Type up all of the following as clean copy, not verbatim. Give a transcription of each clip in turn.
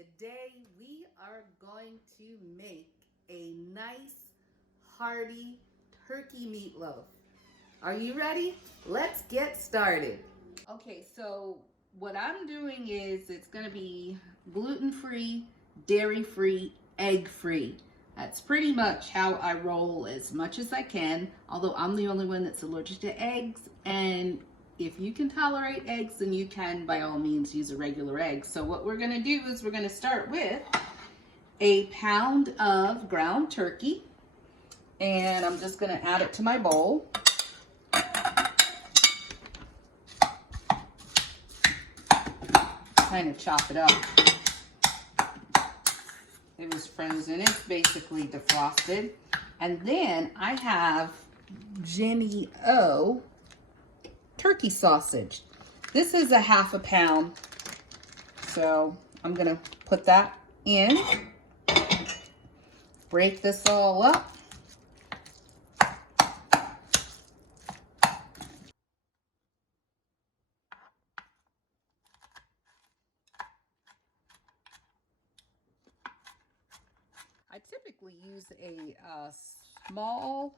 today we are going to make a nice, hearty turkey meatloaf. Are you ready? Let's get started. Okay, so what I'm doing is it's going to be gluten-free, dairy-free, egg-free. That's pretty much how I roll as much as I can, although I'm the only one that's allergic to eggs, and if you can tolerate eggs, then you can, by all means, use a regular egg. So what we're going to do is we're going to start with a pound of ground turkey, and I'm just going to add it to my bowl. Kind of chop it up. It was frozen. It's basically defrosted. And then I have Jimmy O turkey sausage. This is a half a pound. So I'm gonna put that in. Break this all up. I typically use a small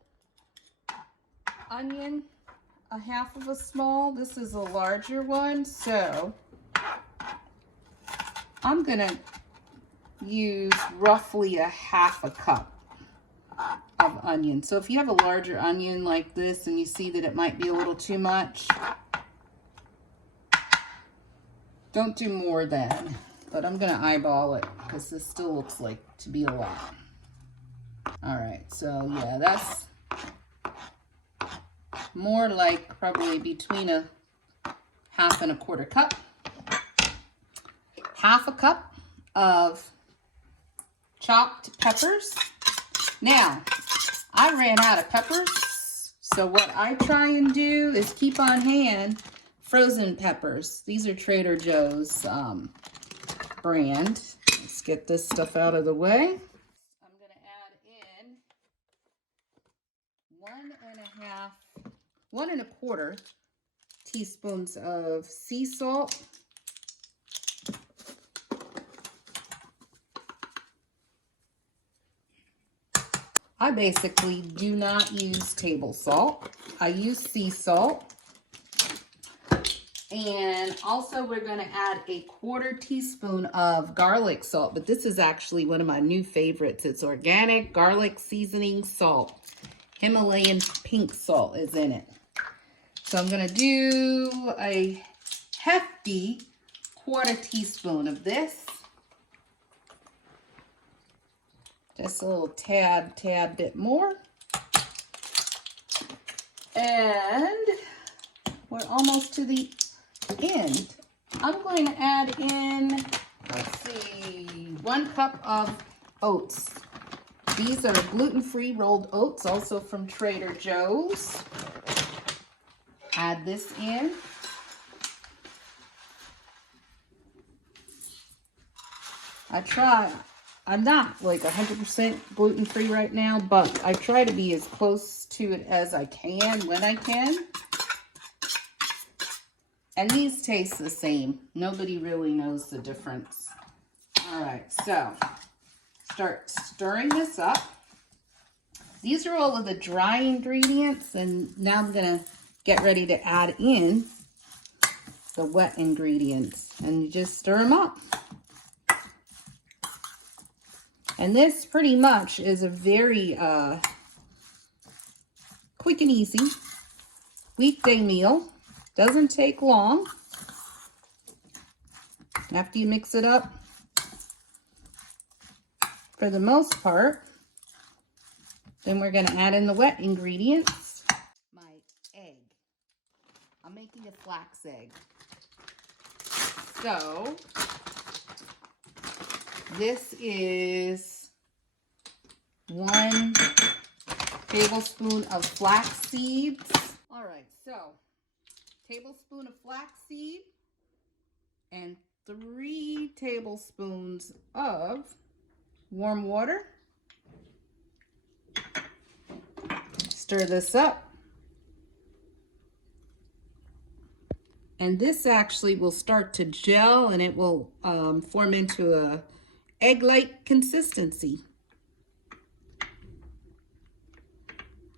onion, a half of a small. This is a larger one, so I'm gonna use roughly a half a cup of onion. So if you have a larger onion like this and you see that it might be a little too much, don't do more than. But I'm gonna eyeball it because this still looks like to be a lot. All right, so yeah, that's more like probably between a half and a quarter cup. Half a cup of chopped peppers. Now, I ran out of peppers, so what I try and do is keep on hand frozen peppers. These are Trader Joe's brand. Let's get this stuff out of the way. I'm going to add in 1 1/4 teaspoons of sea salt. I basically do not use table salt. I use sea salt. And also we're going to add a 1/4 teaspoon of garlic salt, but this is actually one of my new favorites. It's organic garlic seasoning salt. Himalayan pink salt is in it. So I'm going to do a hefty 1/4 teaspoon of this. Just a little tad bit more. And we're almost to the end. I'm going to add in, let's see, 1 cup of oats. These are gluten-free rolled oats, also from Trader Joe's. Add this in. I'm not like 100% gluten-free right now, but I try to be as close to it as I can when I can. And these taste the same. Nobody really knows the difference. All right, so start stirring this up. These are all of the dry ingredients, and now I'm gonna get ready to add in the wet ingredients, and you just stir them up. And this pretty much is a very quick and easy weekday meal. Doesn't take long. After you mix it up, for the most part, then we're going to add in the wet ingredients. My egg. I'm making a flax egg. So this is 1 tablespoon of flax seeds. All right, so tablespoon of flax seed and 3 tablespoons of warm water. Stir this up. And this actually will start to gel and it will form into a egg-like consistency.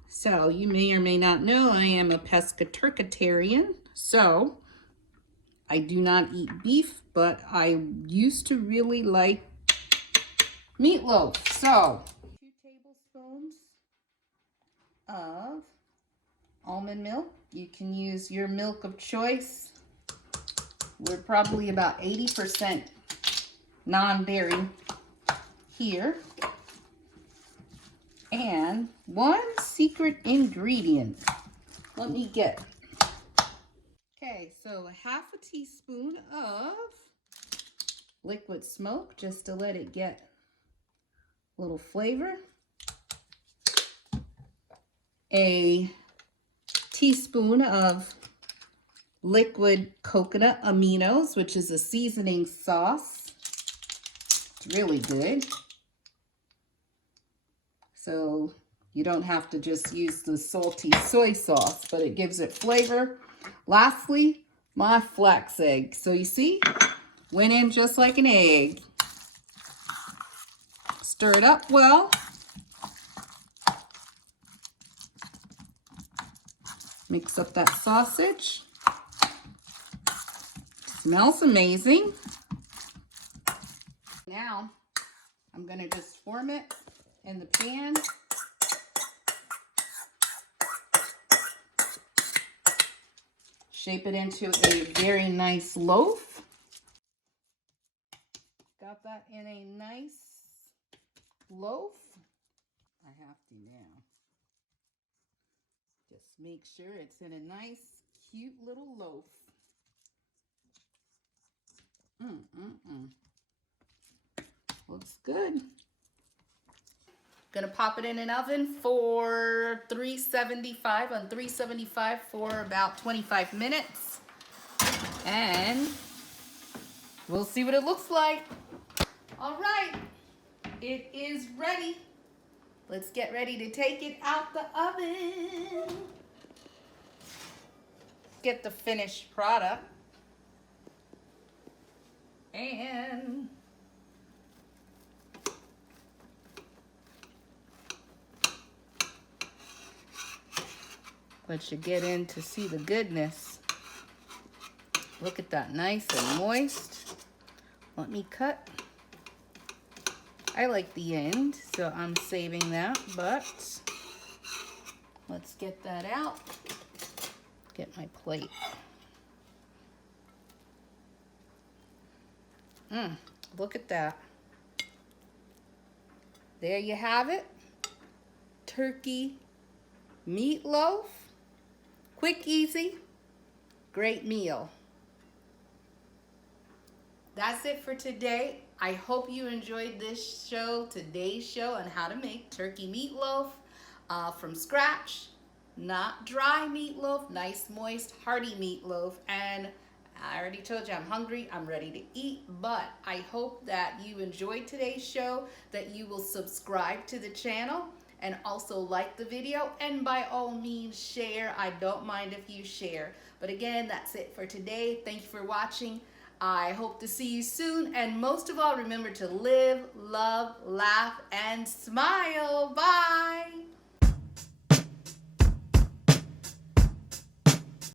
So you may or may not know I am a pescatarian, so I do not eat beef, but I used to really like meatloaf. So 2 tablespoons of almond milk. You can use your milk of choice. We're probably about 80% non-dairy here. And 1 secret ingredient. Let me get. Okay, so 1/2 teaspoon of liquid smoke, just to let it get a little flavor. A teaspoon of liquid coconut aminos, which is a seasoning sauce. It's really good. So you don't have to just use the salty soy sauce, but it gives it flavor. Lastly, my flax egg. So you see, went in just like an egg. Stir it up well. Mix up that sausage. Smells amazing. Now, I'm gonna just form it in the pan. Shape it into a very nice loaf. Got that in a nice loaf. I have to now. Just make sure it's in a nice, cute little loaf. Looks good. Gonna pop it in an oven for 375 on 375 for about 25 minutes. And we'll see what it looks like. All right, it is ready. Let's get ready to take it out the oven. Get the finished product. And let you get in to see the goodness. Look at that, nice and moist. Let me cut. I like the end, so I'm saving that, but let's get that out. Get my plate. Look at that. There you have it. Turkey meatloaf. Quick, easy, great meal. That's it for today. I hope you enjoyed this show, today's show on how to make turkey meatloaf from scratch. Not dry meatloaf, nice, moist, hearty meatloaf. And I already told you I'm hungry, I'm ready to eat, but I hope that you enjoyed today's show, that you will subscribe to the channel and also like the video, and by all means share. I don't mind if you share. But again, that's it for today. Thank you for watching. I hope to see you soon, and most of all, remember to live, love, laugh, and smile. Bye.